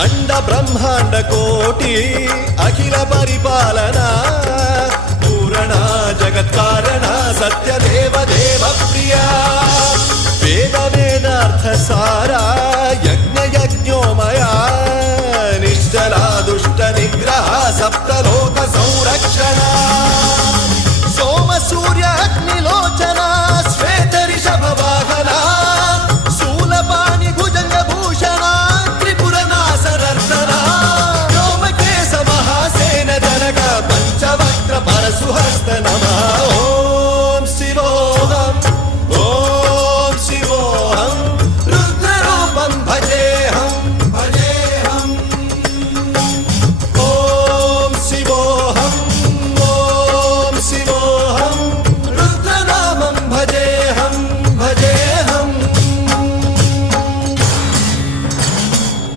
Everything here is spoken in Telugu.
అండ బ్రహ్మాండ కోటి అఖిల పరిపాలన పూరణ జగత్కారణ సత్యదేవ దేవ ప్రియ వేద వేదార్థ సారా యజ్ఞ యజ్ఞోమయ